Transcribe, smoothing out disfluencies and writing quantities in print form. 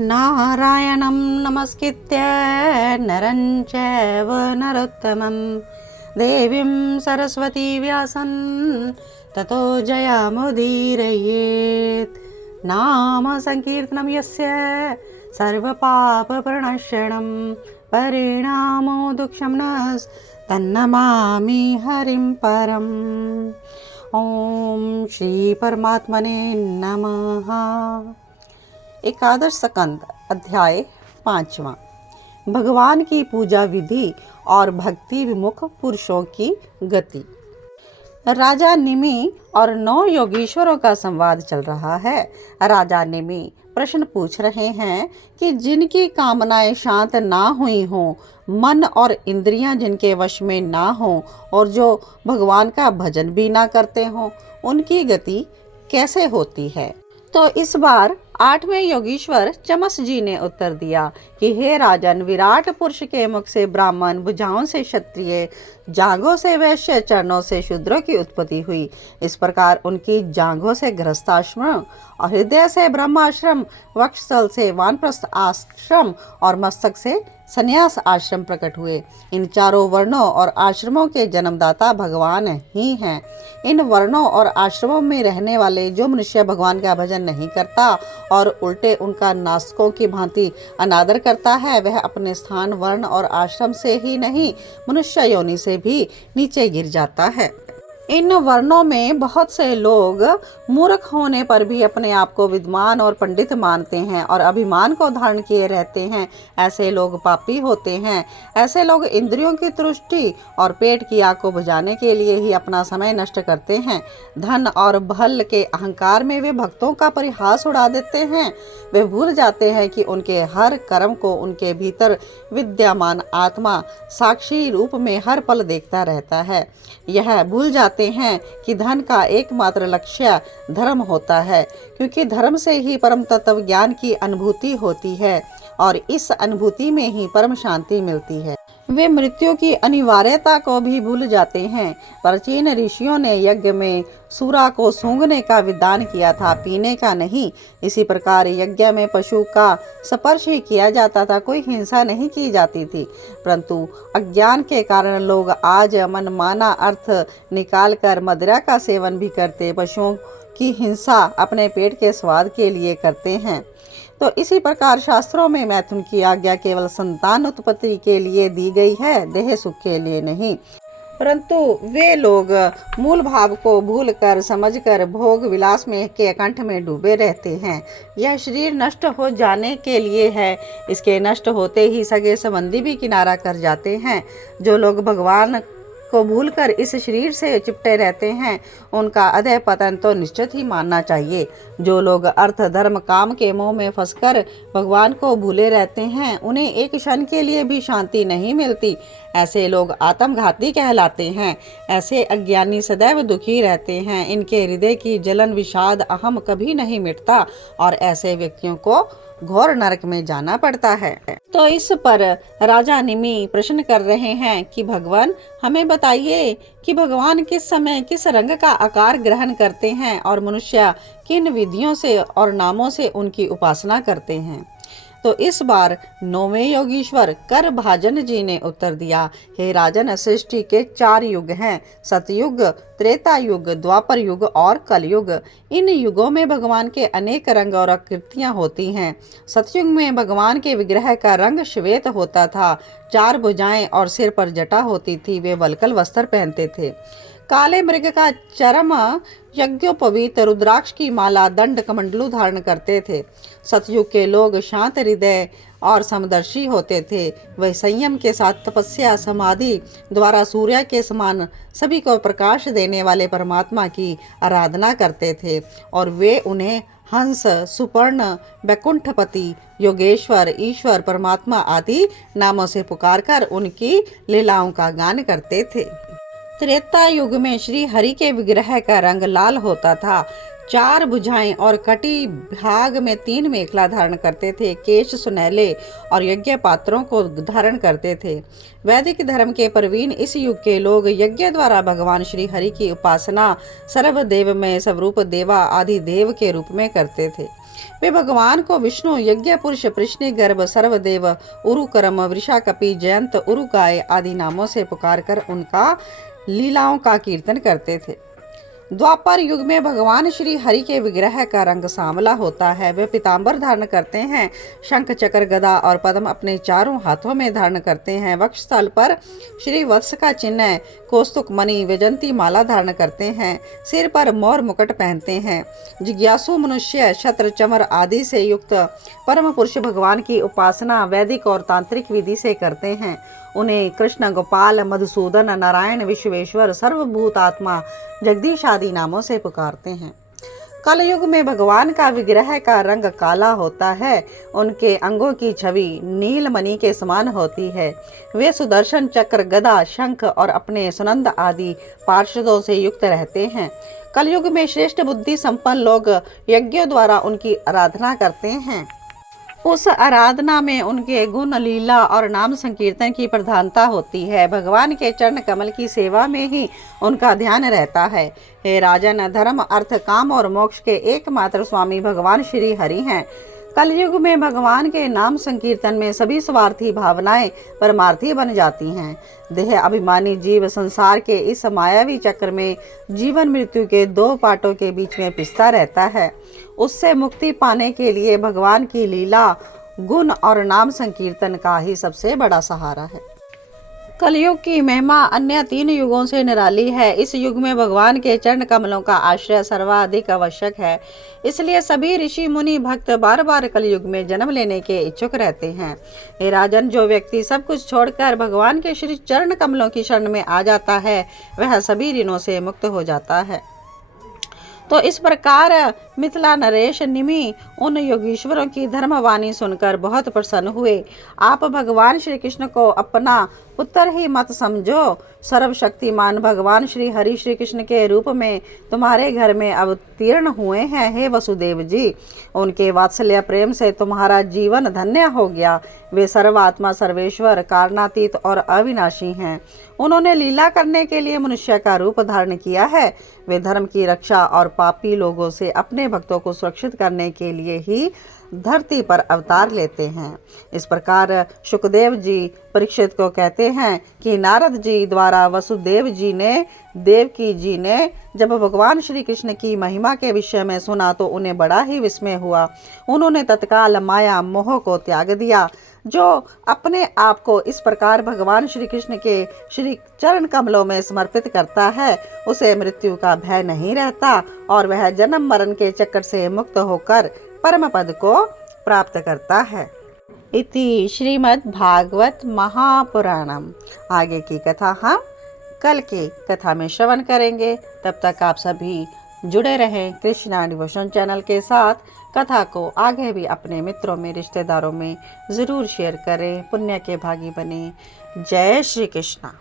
नारायणं नमस्कृत्य नरं चैव नरोत्तमं देवीं सरस्वती व्यासं ततो जयमुदीरयेत्। नाम संकीर्तनं यस्य सर्वपापप्रणाशनं परिणामो दुःखं तन्नमामि हरिं परम्। ओम श्री परमात्मने नमः। एकादश स्कंद अध्याय 5वां। भगवान की पूजा विधि और भक्ति विमुख पुरुषों की गति। राजा निमि और 9 योगीश्वरों का संवाद चल रहा है। राजा निमि प्रश्न पूछ रहे हैं कि जिनकी कामनाएं शांत ना हुई हों, मन और इंद्रियां जिनके वश में ना हों और जो भगवान का भजन भी ना करते हों, उनकी गति कैसे होती है। तो इस बार 8वें योगीश्वर चमस जी ने उत्तर दिया कि हे राजन, विराट पुरुष के मुख से ब्राह्मण, भुजाओं से क्षत्रिय, जांघों से वैश्य, चरणों से शूद्रों की उत्पत्ति हुई। इस प्रकार उनकी जांघों से गृहस्थाश्रम और हृदय से ब्रह्माश्रम, वक्षस्थल से वानप्रस्थ आश्रम और मस्तक से संन्यास आश्रम प्रकट हुए। इन चारों वर्णों और आश्रमों के जन्मदाता भगवान ही हैं। इन वर्णों और आश्रमों में रहने वाले जो मनुष्य भगवान का भजन नहीं करता और उल्टे उनका नास्तिकों की भांति अनादर करता है, वह अपने स्थान, वर्ण और आश्रम से ही नहीं, मनुष्य योनि से भी नीचे गिर जाता है। इन वर्णों में बहुत से लोग मूर्ख होने पर भी अपने आप को विद्वान और पंडित मानते हैं और अभिमान को धारण किए रहते हैं। ऐसे लोग पापी होते हैं। ऐसे लोग इंद्रियों की तुष्टि और पेट की आग को बुझाने के लिए ही अपना समय नष्ट करते हैं। धन और बल के अहंकार में वे भक्तों का परिहास उड़ा देते हैं। वे भूल जाते हैं कि उनके हर कर्म को उनके भीतर विद्यमान आत्मा साक्षी रूप में हर पल देखता रहता है। यह भूल जाते हैं कि धन का एकमात्र लक्ष्य धर्म होता है, क्योंकि धर्म से ही परम तत्व ज्ञान की अनुभूति होती है और इस अनुभूति में ही परम शांति मिलती है। वे मृत्यु की अनिवार्यता को भी भूल जाते हैं। प्राचीन ऋषियों ने यज्ञ में सूरा को सूंघने का विधान किया था, पीने का नहीं। इसी प्रकार यज्ञ में पशु का स्पर्श ही किया जाता था, कोई हिंसा नहीं की जाती थी। परंतु अज्ञान के कारण लोग आज मनमाना अर्थ निकालकर मदिरा का सेवन भी करते पशुओं की हिंसा अपने पेट के स्वाद के लिए करते हैं। तो इसी प्रकार शास्त्रों में मैथुन की आज्ञा केवल संतान उत्पत्ति के लिए दी गई है, देह सुख के लिए नहीं। परंतु वे लोग मूल भाव को भूलकर समझकर भोग विलास में के कंठ में डूबे रहते हैं। यह शरीर नष्ट हो जाने के लिए है। इसके नष्ट होते ही सगे संबंधी भी किनारा कर जाते हैं। जो लोग भगवान को भूलकर इस शरीर से चिपटे रहते हैं, उनका अधः पतन तो निश्चित ही मानना चाहिए। जो लोग अर्थ, धर्म, काम के मोह में फंसकर भगवान को भूले रहते हैं, उन्हें एक क्षण के लिए भी शांति नहीं मिलती। ऐसे लोग आत्मघाती कहलाते हैं। ऐसे अज्ञानी सदैव दुखी रहते हैं। इनके हृदय की जलन, विषाद, अहम कभी नहीं मिटता और ऐसे व्यक्तियों को घोर नरक में जाना पड़ता है। तो इस पर राजा निमि प्रश्न कर रहे हैं कि भगवान, हमें बताइए कि भगवान किस समय किस रंग का आकार ग्रहण करते हैं और मनुष्य किन विधियों से और नामों से उनकी उपासना करते हैं। तो इस बार 9वें योगीश्वर कर भाजन जी ने उत्तर दिया, हे राजन, सृष्टि के 4 युग हैं, सतयुग, त्रेता युग, द्वापर युग और कलयुग। इन युगों में भगवान के अनेक रंग और आकृतियां होती हैं। सतयुग में भगवान के विग्रह का रंग श्वेत होता था, 4 भुजाएं और सिर पर जटा होती थी। वे वल्कल वस्त्र पहनते थे। काले मृग का चर्म, यज्ञोपवीत, रुद्राक्ष की माला, दंड, कमंडलू धारण करते थे। सतयुग के लोग शांत हृदय और समदर्शी होते थे। वे संयम के साथ तपस्या, समाधि द्वारा सूर्य के समान सभी को प्रकाश देने वाले परमात्मा की आराधना करते थे और वे उन्हें हंस, सुपर्ण, वैकुंठपति, योगेश्वर, ईश्वर, परमात्मा आदि नामों से पुकारकर उनकी लीलाओं का गान करते थे। त्रेता युग में श्री हरि के विग्रह का रंग लाल होता था। 4 भुजाएं और कटी भाग में 3 मेखला धारण करते थे। केश सुनहले और यज्ञ पात्रों को धारण करते थे। वैदिक धर्म के प्रवीण इस युग के लोग यज्ञ द्वारा भगवान श्री हरि की उपासना सर्वदेव में स्वरूप देवा आदि देव के रूप में करते थे। वे भगवान को विष्णु, यज्ञ पुरुष, प्रश्नि गर्भ, सर्वदेव, उरुकरम, वृषाकपि, जयंत, उरुगाय आदि नामों से पुकारकर उनका लीलाओं का कीर्तन करते थे। द्वापर युग में भगवान श्री हरि के विग्रह का रंग सांवला होता है। वे पीतांबर धारण करते हैं, शंख, चक्र, गदा और पद्म अपने चारों हाथों में धारण करते हैं। वक्षस्थल पर श्री वत्स का चिन्ह, कौस्तुक मणि, वैजंती माला धारण करते हैं। सिर पर मोर मुकुट पहनते हैं। जिज्ञासु मनुष्य छत्र, चमर आदि से युक्त परम पुरुष भगवान की उपासना वैदिक और तांत्रिक विधि से करते हैं। उन्हें कृष्ण, गोपाल, मधुसूदन, नारायण, विश्वेश्वर, सर्वभूतात्मा, जगदीश आदि नामों से पुकारते हैं। कलयुग में भगवान का विग्रह का रंग काला होता है। उनके अंगों की छवि नीलमणि के समान होती है। वे सुदर्शन चक्र, गदा, शंख और अपने सुनंद आदि पार्षदों से युक्त रहते हैं। कलयुग में श्रेष्ठ बुद्धि संपन्न लोग यज्ञों द्वारा उनकी आराधना करते हैं। उस आराधना में उनके गुण, लीला और नाम संकीर्तन की प्रधानता होती है। भगवान के चरण कमल की सेवा में ही उनका ध्यान रहता है। हे राजन, धर्म, अर्थ, काम और मोक्ष के एकमात्र स्वामी भगवान श्री हरि हैं। कलयुग में भगवान के नाम संकीर्तन में सभी स्वार्थी भावनाएं परमार्थी बन जाती हैं। देह अभिमानी जीव संसार के इस मायावी चक्र में जीवन मृत्यु के दो पाटों के बीच में पिसता रहता है। उससे मुक्ति पाने के लिए भगवान की लीला, गुण और नाम संकीर्तन का ही सबसे बड़ा सहारा है। कलयुग की महिमा अन्य 3 युगों से निराली है। इस युग में भगवान के चरण कमलों का आश्रय सर्वाधिक आवश्यक है। इसलिए सभी ऋषि मुनि भक्त बार बार कलयुग में जन्म लेने के इच्छुक रहते हैं। हे राजन, जो व्यक्ति सब कुछ छोड़कर भगवान के श्री चरण कमलों की शरण में आ जाता है, वह सभी ऋणों से मुक्त हो जाता है। तो इस प्रकार मिथिला नरेश निमि उन योगीश्वरों की धर्मवाणी सुनकर बहुत प्रसन्न हुए। आप भगवान श्री कृष्ण को अपना पुत्र ही मत समझो। सर्वशक्तिमान भगवान श्री हरि श्री कृष्ण के रूप में तुम्हारे घर में अवतीर्ण हुए हैं। हे वसुदेव जी, उनके वात्सल्य प्रेम से तुम्हारा जीवन धन्य हो गया। वे सर्वात्मा, सर्वेश्वर, कारणातीत और अविनाशी हैं। उन्होंने लीला करने के लिए मनुष्य का रूप धारण किया है। वे धर्म की रक्षा और पापी लोगों से अपने भक्तों को सुरक्षित करने के लिए ही धरती पर अवतार लेते हैं। इस प्रकार शुकदेव जी परीक्षित को कहते हैं कि नारद जी द्वारा वसुदेव जी ने, देवकी जी ने जब भगवान श्री कृष्ण की महिमा के विषय में सुना तो उन्हें बड़ा ही विस्मय हुआ। उन्होंने तत्काल माया मोह को त्याग दिया। जो अपने आप को इस प्रकार भगवान श्री कृष्ण के श्री चरण कमलों में समर्पित करता है, उसे मृत्यु का भय नहीं रहता और वह जन्म मरण के चक्कर से मुक्त होकर परम पद को प्राप्त करता है। इति श्रीमद् भागवत महापुराणम। आगे की कथा हम कल की कथा में श्रवण करेंगे। तब तक आप सभी जुड़े रहें कृष्णा डिवोशन चैनल के साथ। कथा को आगे भी अपने मित्रों में, रिश्तेदारों में ज़रूर शेयर करें। पुण्य के भागी बने। जय श्री कृष्णा।